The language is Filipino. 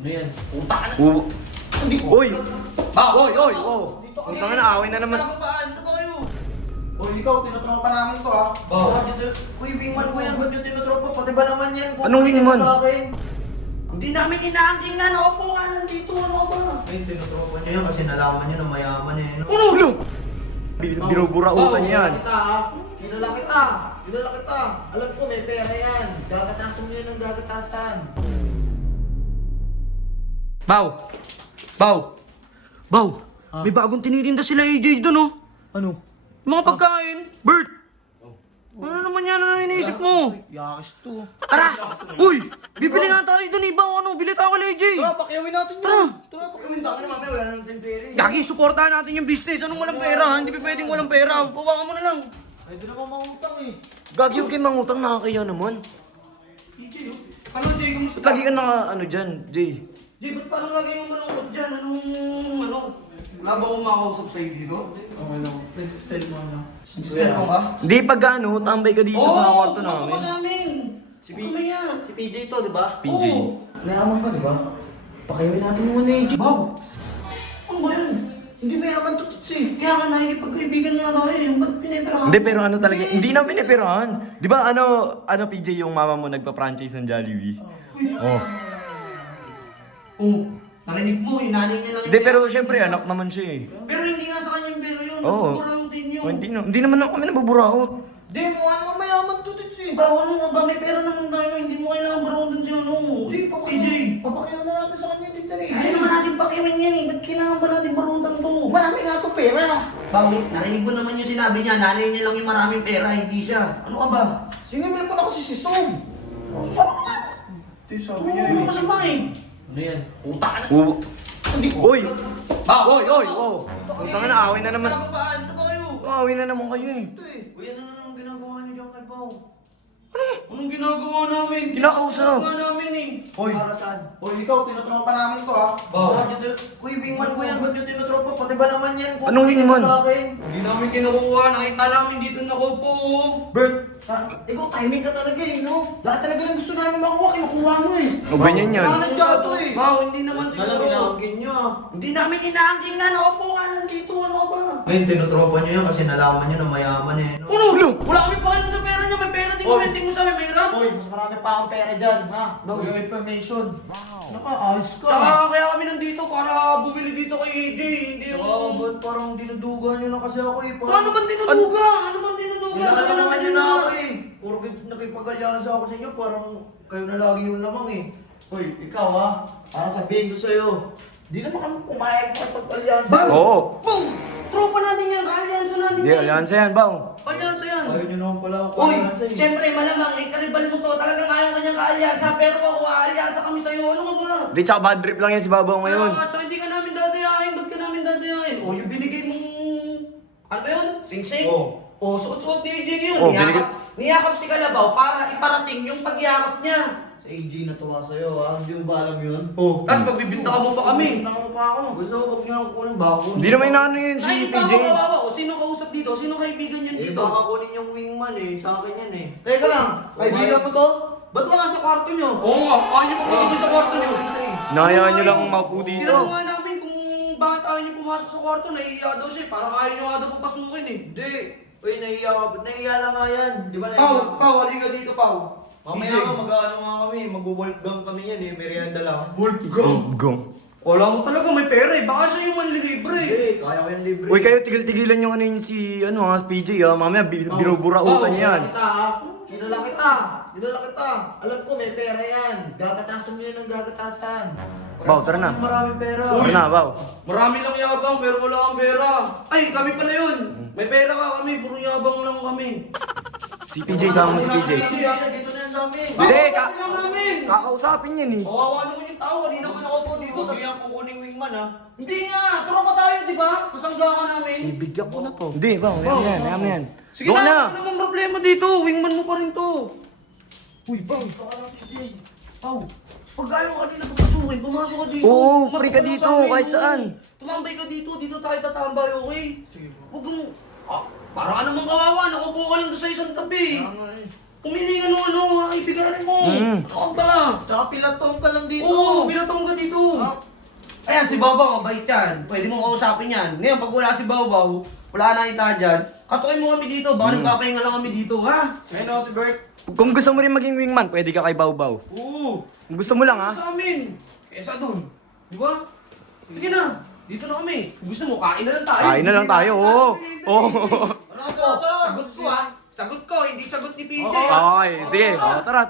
Ano yan? Utang na! Uy! Ba? Oy! Utang na, away na naman. Ano ba kayo? Hoy, ikaw, tinutropa namin to ha. Uy, wingman ko yan, ba't yung tinutropa? Pati ba naman yan? Anong wingman? Sa akin. Hindi namin inaangking na! Nakaupo nga nandito! Ano ba? Ay, tinutropa niya yan kasi nalaman niya na mayaman eh. No? Ano? Ulo! Binubura-utan niya yan. Kilala kita! Kilala kita! Alam ko may pera yan. Gagatasan mo yan ng gagatasan. Baw! May bagong tinitinda sila AJ doon, oh. Ano? Mga pagkain. Bert! Ano naman yan? Ano iniisip mo? Yakis to. Tara! Uy! Bibili nga tayo doon, iba. Ano? Bili tayo kay AJ. Tara, pakiawin natin Tara. yun. Tara, pakiawin natin. Mamaya wala naman tayong pera eh. Gagi, suportahan natin yung business. Anong walang pera? Hindi pa pwedeng walang pera. Bawakan mo na lang. Ay, di naman mangutang eh. Gagi, huwag kayo mangutang. Nakakaya naman. PJ, ano Jay? Kumusta? Ba't lagi ka naka, ano dyan, Jay? Jay, ba't parang lagi yung malungkot dyan? Wala ba akong makakausap sa'yo dito? Okay lang. Nag-sell mo na. Nag-sell mo ka? Hindi, pag ano, tambay ka dito sa kwarto pumunta ka namin. sa amin. Si Mamaya. Si PJ to, di ba? PJ. Oo. Mayaman ka, di ba? Pakiawin natin yung ano eh. Baw! Ano ba yun? Hindi mayaman to, Tutsi. Kaya nga nakikipagkaibigan nga tayo eh. Ba't piniperahan? Hindi, pero ano talaga, hindi na pinipirahan. Di ba ano PJ, yung mama mo nagpa-franchise ng Jollibee? Oh. Oo. Narinig mo eh. Nanay niya lang Hindi, pero syempre, anak naman siya eh. Pero hindi nga sa kanyang pero yun. Oo. Nagpaparaw din yun. Oh, hindi naman kami nabuburaot. Di mo, ano mayaman to, Tutsi. Bawa ano nga ba? May pera naman tayo. Hindi mo kailangan barawin si ano. Di, TJ. papakiyaw na natin sa kanya yung tignan eh. Hindi naman natin pakiwin yan eh. Ba't kailangan ba natin barutan to? Marami nga to pera. Bawi, narinig mo naman yung sinabi niya. Nanay niya lang yung maraming pera, hindi siya. Ano ka ba? Singimil pa na kasi si Som. Sarap naman. Di, sabi Tulungan mo kasi ba eh. Ano yan? Utang na. Uy! Wow! Utang na, away na naman. Ano ba kayo? Away na naman kayo eh. Uy, ano na naman ginagawa niyo dyan kay Pao? Anong ginagawa namin? Kinakausap. Ginagawa namin eh. Hoy, para saan? Hoy, ikaw, tinutropa namin to ha. Uy, wingman ko yan, ba't yung tinutropa? Pati ba naman yan? Anong wingman? Sa akin. Hindi namin kinukuha. Nakita namin dito nakaupo. Bert, ikaw timing ka talaga eh, no? Lahat talaga ng gusto namin makuha, kinukuha mo eh. O ganyan yan. Ano dyan to eh? Bao, hindi naman Alam, siguro. inaangkin nyo ah. Hindi namin inaangking na. Nakaupo nga nandito. Ano ka ba? Ngayon, tinutropa nyo yan kasi nalaman nyo na mayaman eh, no? Ulo! Wala kami pakialam sa pera niya. May pera din kami. Hindi mo sa amin pera. Hoy, mas marami pa akong pera dyan, ha? For your information. Ano ka, ayos ka. Tsaka kaya kami nandito para bumili dito kay AJ. Hindi yung... ba't parang dinudugan nyo na kasi ako eh? Ano bang tinuduga? Ano bang tinuduga? Nilakala naman nyo na tinuduga? ako eh. Puro nakipag-alyansa ako sa inyo, parang kayo na lagi yung lamang eh. Hoy, ikaw ha, para sabihin ko sa'yo, di naman kami pumayag makipag-alyansa. Oo. Boom! Tropa natin yan. Alyansa natin Hindi, alyansa yan, Baw. Alyansa yan. Ayaw nyo naman pala ako Uy, alyansa eh. siyempre malamang, karibal mo to. Talagang ayaw kanyang kaalyansa. Pero ako, aalyansa kami sa'yo. Ano ka ba? Di, tsaka bad trip lang yan si Babaw ngayon. Tsaka hindi ka namin dadayain. Ba't ka namin dadayain? O, yung binigay mong... Ano ba yun? Sing-sing? Oo. O, suot-suot ni AJ yun. Oh, Niyakap si Kalabaw para iparating yung pagyakap niya. Sa AJ natuwa sa'yo ha, hindi mo ba alam yun? Oh. Tapos pagbibinta ka mo pa kami. Bibinta mo pa ako. Gusto ko, huwag nyo lang kukunin bako. Hindi naman inaano yun si Nakita PJ. mo kawawa. O, sino kausap dito? Sino kaibigan niyan Eh, dito? baka kunin yung wingman eh, sa akin yan eh. Teka lang, kaibigan mo to? Ba't wala sa kwarto nyo? Oo nga, ayaw niyo pumasok sa kwarto niyo. Nahayaan nyo lang maupo dito. Tinanong nga namin kung bakit ayaw niyo pumasok sa kwarto. Nahihiya daw siya. Parang ayaw niyo nga daw papasukin eh. Hindi. Uy, nahiya ka. Ba't nahiya lang nga yan? Di ba Pau, halika dito, Pau. Mamaya PJ. ka, mag-ano nga kami. Mag-wolfgang kami yan eh. Merienda lang. Gong. Wala mo talaga, may pera eh. Baka siya yung manlilibre. Hindi, kaya ko yung libre. Uy, kayo tigil-tigilan yung ano yun si, PJ ha. Mamaya, binubura-utan niya yan. Kita ha. Kilala kita. Kilala kita. Alam ko, may pera yan. Gagatasan mo yan ng gagatasan. Baw, tara na. Marami pera. Tara na, Baw. Marami lang yabang, pero wala kang pera. Ay, kami pala yun. May pera ka kami, puro yabang lang kami. Si PJ, sama mo si PJ. Dito na yan sa amin. Hindi, Kakausapin lang namin. Kakausapin yan eh. Kawawa naman yung tao, kanina ka nakaupo dito. Huwag Tas... yan kukuning wingman ha. Hindi nga, turo pa tayo, di ba? Pasangga ka namin. Bigyan ko na to. Hindi, Baw, yan yan. Sige Doon na, ano namang problema dito? Wingman mo pa rin to. Uy, bang. Baka lang PJ. Pau, pag ayaw kanina papasukin, pumasok ka dito. Oo, Tumambay free ka lang dito, sa amin, kahit oo. saan. Tumambay ka dito, dito tayo tatambay, okay? Sige po. Huwag kang... Para ka namang kawawa, nakupo ka lang doon sa isang tabi. Tama eh. Pumili ka nung ano, ibigarin mo. Mm. Ano ka ba? Tsaka pilatong ka lang dito. Oo, binatong ka dito. Ayan, si Bawbaw, mabait yan. Pwede mong kausapin yan. Ngayon, pag wala si Bawbaw, wala na kita dyan, katukin mo kami dito. Baka nagpapahinga lang kami dito, ha? Ayun ako si Bert. Kung gusto mo rin maging wingman, pwede ka kay Bawbaw. Oo. Kung gusto mo lang ha. Sa amin. Kesa dun. Di ba? Sige na. Dito na kami. Kung gusto mo, kain na lang tayo. Kain na lang tayo, oo. Oo. Sagot ko, ha? Sagot ko, hindi sagot ni PJ. Okay, sige. Oh, tara.